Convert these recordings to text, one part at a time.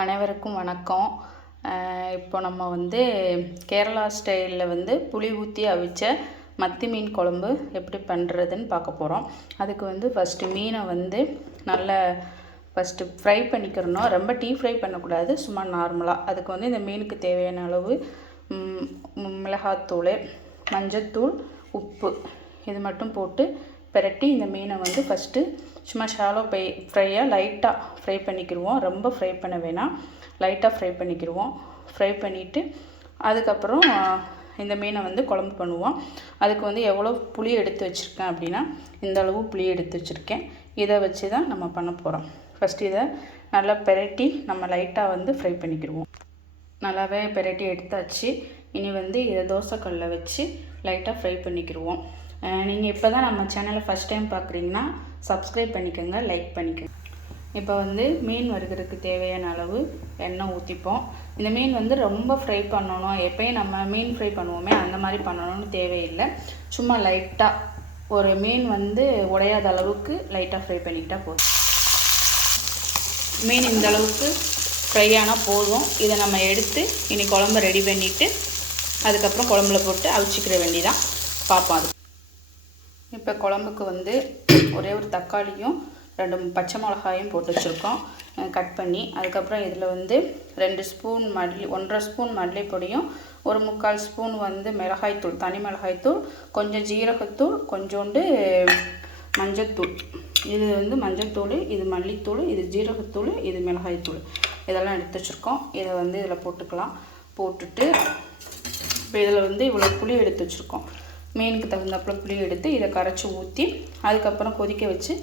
அனைவருக்கும் வணக்கம். இப்போ நம்ம வந்து கேரளா ஸ்டைலில் வந்து புளி ஊற்றி அவிச்ச மத்தி மீன் குழம்பு எப்படி பண்ணுறதுன்னு பார்க்க போகிறோம் அதுக்கு வந்து ஃபஸ்ட்டு மீனை வந்து நல்லா ஃபஸ்ட்டு ஃப்ரை பண்ணிக்கிறணும். ரொம்ப டீ ஃப்ரை பண்ணக்கூடாது சும்மா நார்மலாக அதுக்கு வந்து இந்த மீனுக்கு தேவையான அளவு மிளகாத்தூள் மஞ்சத்தூள் உப்பு இது மட்டும் போட்டு பிரட்டி இந்த மீனை வந்து ஃபஸ்ட்டு சும்மா ஷாலோ பை ஃப்ரையாக லைட்டாக ஃப்ரை பண்ணிக்கிடுவோம் ரொம்ப ஃப்ரை பண்ண வேணாம். லைட்டாக ஃப்ரை பண்ணிக்கிடுவோம் ஃப்ரை பண்ணிவிட்டு அதுக்கப்புறம் இந்த மீனை வந்து குழம்பு பண்ணுவோம். அதுக்கு வந்து எவ்வளோ புளி எடுத்து வச்சுருக்கேன் அப்படின்னா இந்த அளவு புளி எடுத்து வச்சுருக்கேன். இதை வச்சு தான் நம்ம பண்ண போகிறோம் ஃபஸ்ட்டு இதை நல்லா பெரட்டி நம்ம லைட்டாக வந்து ஃப்ரை பண்ணிக்கிடுவோம் நல்லாவே பெரட்டி எடுத்தாச்சு. இனி வந்து இதை தோசைக்கல்லில் வச்சு லைட்டாக ஃப்ரை பண்ணிக்கிடுவோம் நீங்கள் இப்போ தான் நம்ம சேனலை ஃபஸ்ட் டைம் பார்க்குறீங்கன்னா சப்ஸ்கிரைப் பண்ணிக்கோங்க லைக் பண்ணிக்கோங்க. இப்போ வந்து மீன் வறுக்கிறதுக்கு தேவையான அளவு எண்ணெய் ஊற்றிப்போம் இந்த மீன் வந்து ரொம்ப ஃப்ரை பண்ணணும். எப்பயும் நம்ம மீன் ஃப்ரை பண்ணுவோமே அந்த மாதிரி பண்ணணும்னு தேவையில்லை. சும்மா லைட்டாக ஒரு மீன் வந்து உடையாத அளவுக்கு லைட்டாக ஃப்ரை பண்ணிக்கிட்டால் போதும். மீன் இந்த அளவுக்கு ஃப்ரை ஆனால் போதும். இதை நம்ம எடுத்து இனி குழம்பு ரெடி பண்ணிவிட்டு அதுக்கப்புறம் குழம்புல போட்டு அவிச்சிக்கிற வேண்டிதான் பார்ப்போம் அது. இப்போ குழம்புக்கு வந்து ஒரே ஒரு தக்காளியும் ரெண்டு பச்சை மிளகாயும் போட்டு வச்சுருக்கோம். கட் பண்ணி அதுக்கப்புறம் இதில் வந்து ரெண்டு ஸ்பூன் மல்லி ஒன்றரை ஸ்பூன் மல்லி பொடியும் ஒரு முக்கால் ஸ்பூன் வந்து மிளகாய்த்தூள் தனி மிளகாய்த்தூள் கொஞ்சம் ஜீரகத்தூள் கொஞ்சோண்டு மஞ்சத்தூள். இது வந்து மஞ்சத்தூள் இது மல்லித்தூள் இது ஜீரகத்தூள் இது மிளகாய்த்தூள். இதெல்லாம் எடுத்து வச்சுருக்கோம். இதை வந்து இதில் போட்டுக்கலாம். போட்டுட்டு இப்போ இதில் வந்து இவ்வளோ புளி எடுத்து வச்சுருக்கோம். மீனுக்கு தகுந்தாப்பில் புளி எடுத்து இதை கரைச்சி ஊற்றி அதுக்கப்புறம் கொதிக்க வச்சு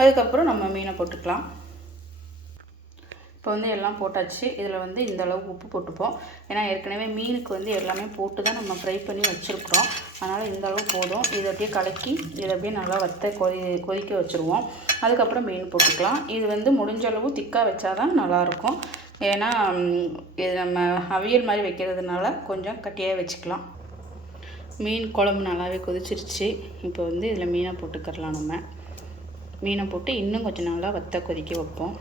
அதுக்கப்புறம் நம்ம மீனை போட்டுக்கலாம். இப்போ வந்து எல்லாம் போட்டாச்சு. இதில் வந்து இந்த அளவுக்கு உப்பு போட்டுப்போம். ஏன்னா ஏற்கனவே மீனுக்கு வந்து எல்லாமே போட்டு தான் நம்ம ஃப்ரை பண்ணி வச்சுருக்குறோம். அதனால் இந்த அளவு போதும். இதை அப்படியே கலக்கி இதை அப்படியே நல்லா வத்த கொதி கொதிக்க வச்சுருவோம். அதுக்கப்புறம் மீன் போட்டுக்கலாம். இது வந்து முடிஞ்ச அளவு திக்காக வச்சா தான் நல்லாயிருக்கும். ஏன்னா இது நம்ம அவியல் மாதிரி வைக்கிறதுனால கொஞ்சம் கட்டியாக வச்சுக்கலாம். மீன் குழம்பு நல்லாவே கொதிச்சிருச்சு. இப்போ வந்து இதில் மீனை போட்டுக்கிறலாம் நம்ம. மீனை போட்டு இன்னும் கொஞ்சம் நாளாக வத்த கொதிக்க வைப்போம்.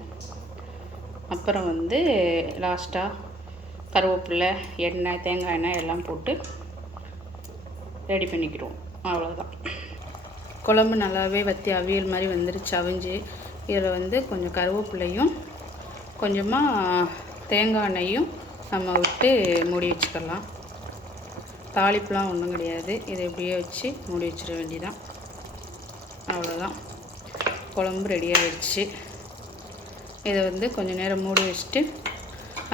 அப்புறம் வந்து லாஸ்ட்டாக கருவேப்பிலை எண்ணெய் தேங்காய் எண்ணெய் எல்லாம் போட்டு ரெடி பண்ணிக்கிடுவோம். அவ்வளோதான் குழம்பு நல்லாவே வத்தி அவியல் மாதிரி வந்துருச்சு அவிஞ்சு. இதில் வந்து கொஞ்சம் கருவேப்பிலையும் கொஞ்சமாக தேங்காய் எண்ணெயும் நம்ம விட்டு மூடி வச்சுக்கலாம் தாளிப்புலாம் ஒன்றும் கிடையாது. இதை இப்படியே வச்சு மூடி வச்சிட வேண்டிதான் அவ்வளோதான் குழம்பு ரெடி ஆகிடுச்சு இதை வந்து கொஞ்சம் நேரம் மூடி வச்சுட்டு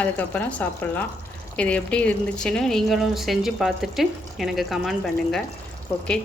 அதுக்கப்புறம் சாப்பிட்லாம். இது எப்படி இருந்துச்சுன்னு நீங்களும் செஞ்சு பார்த்துட்டு எனக்கு கமெண்ட் பண்ணுங்கள் ஓகே